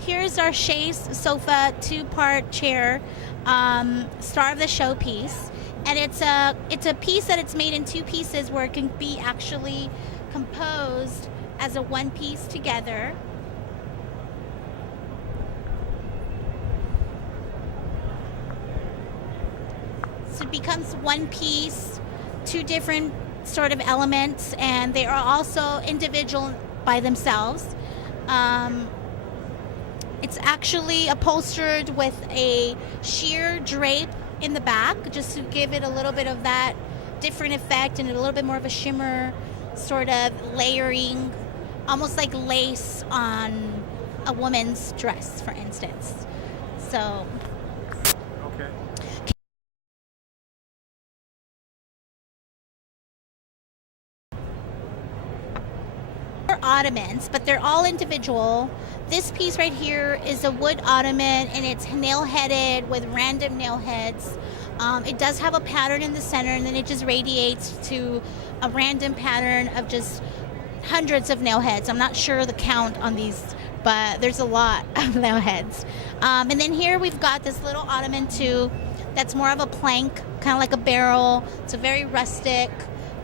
Here's our Shays sofa, two-part chair, star of the show piece, and it's a piece that it's made in two pieces where it can be actually composed as a one piece together. So it becomes one piece, two different sort of elements, and they are also individual by themselves. It's actually upholstered with a sheer drape in the back, just to give it a little bit of that different effect and a little bit more of a shimmer, sort of layering, almost like lace on a woman's dress, for instance. So. Okay. Ottomans, but they're all individual. This piece right here is a wood ottoman, and it's nail-headed with random nail heads. It does have a pattern in the center, and then it just radiates to a random pattern of just hundreds of nail heads. I'm not sure the count on these, but there's a lot of nail heads. And then here we've got this little ottoman too, that's more of a plank, kind of like a barrel. It's a very rustic,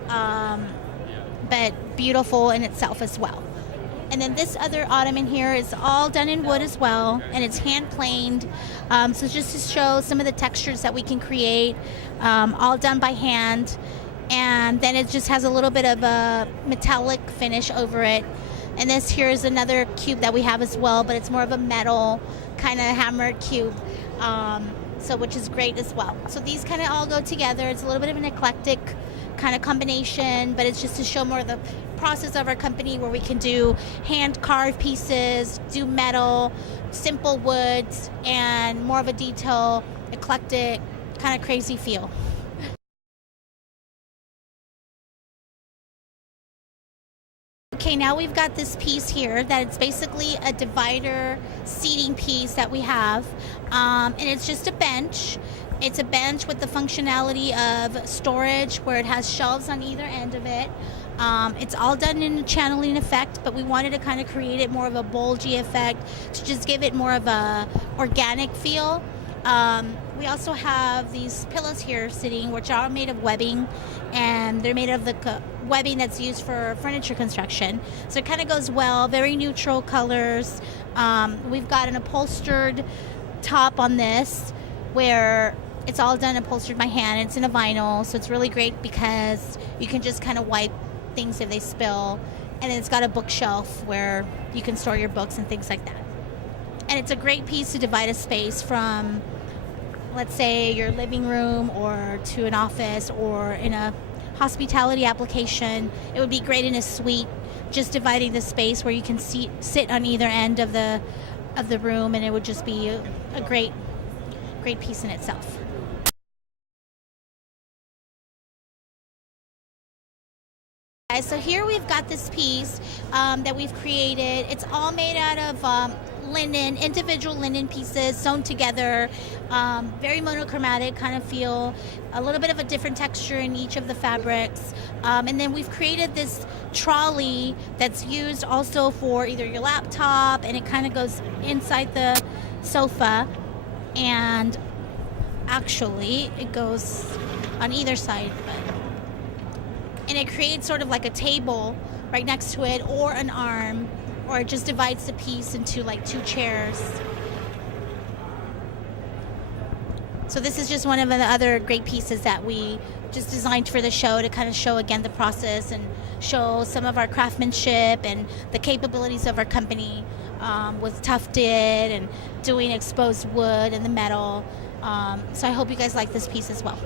but beautiful in itself as well. And then this other ottoman here is all done in wood as well, and it's hand planed. So just to show some of the textures that we can create, all done by hand. And then it just has a little bit of a metallic finish over it. And this here is another cube that we have as well, but it's more of a metal kind of hammered cube. So which is great as well. So these kind of all go together. It's a little bit of an eclectic kind of combination, but it's just to show more of the process of our company, where we can do hand carved pieces, do metal, simple woods, and more of a detail, eclectic, kind of crazy feel. Okay, now we've got this piece here that it's basically a divider seating piece that we have, and it's just a bench. It's a bench with the functionality of storage, where it has shelves on either end of it. It's all done in a channeling effect, but we wanted to kind of create it more of a bulgy effect to just give it more of a organic feel. We also have these pillows here sitting, which are made of webbing, and they're made of the webbing that's used for furniture construction. So it kind of goes well, very neutral colors. We've got an upholstered top on this, where it's all done upholstered by hand. It's in a vinyl, so it's really great because you can just kind of wipe things if they spill. And then it's got a bookshelf where you can store your books and things like that. And it's a great piece to divide a space from, let's say, your living room or to an office or in a hospitality application. It would be great in a suite, just dividing the space where you can sit on either end of the room, and it would just be a great piece in itself. So here we've got this piece that we've created. It's all made out of linen, individual linen pieces sewn together, very monochromatic kind of feel, a little bit of a different texture in each of the fabrics. And then we've created this trolley that's used also for either your laptop, and it kind of goes inside the sofa, and actually it goes on either side, and it creates sort of like a table right next to it, or an arm, or it just divides the piece into like two chairs. So this is just one of the other great pieces that we just designed for the show, to kind of show again the process and show some of our craftsmanship and the capabilities of our company with tufted and doing exposed wood and the metal. So I hope you guys like this piece as well.